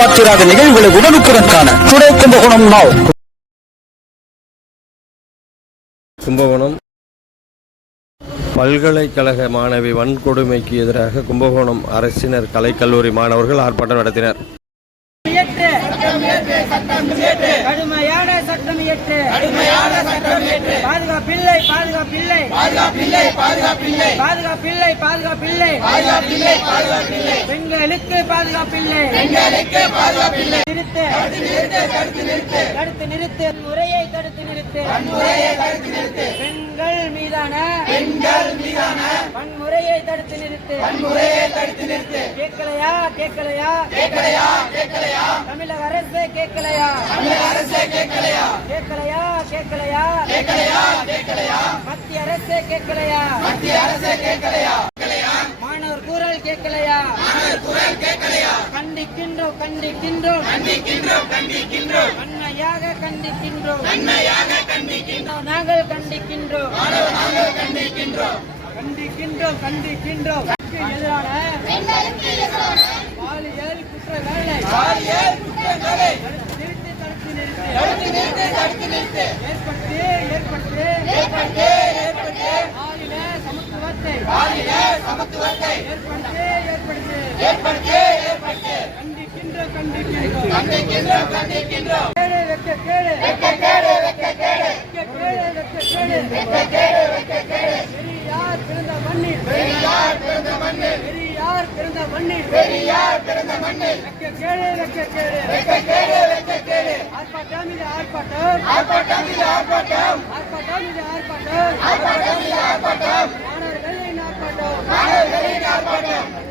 எதிர்பார்த்திராத நிகழ்வுகளை உடனுக்குடன் காண டுடே கும்பகோணம் நாவ். கும்பகோணம் பல்கலைக்கழக மாணவி வன்கொடுமைக்கு எதிராக கும்பகோணம் அரசினர் கலைக்கல்லூரி மாணவர்கள் ஆர்ப்பாட்டம் நடத்தினர். கடுமையான சட்டம் இயற்று, பாதுகாப்பில்லை பாதுகாப்பில்லை பாதுகாப்பில்லை பாதுகாப்பில்லை பெண்களுக்கு பாதுகாப்பில்லை தடுத்து நிறுத்து முறையை தடுத்து நிறுத்து பெண்கள் மீதான வன்முறையை தடுத்து நிறுத்து கேட்கலையா கேட்கலையா தமிழக அரசு கேட்கலையா மத்திய அரசு கேட்கலையா மாணவர் குரல் கேட்கலையா கண்டிக்கின்றோம் வன்மையாக கண்டிக்கின்றோம் நாங்கள் கண்டிக்கின்றோம் எதிரான பாலியல் குற்றங்களை ஏற்படுத்து சமத்துவத்தை ஏற்படுத்து கண்டிக்கின்றோம் பெரியார் பிறந்த மண்ணில் ஆர்ப்பாட்டம் மாணவர்களின் ஆர்ப்பாட்டம்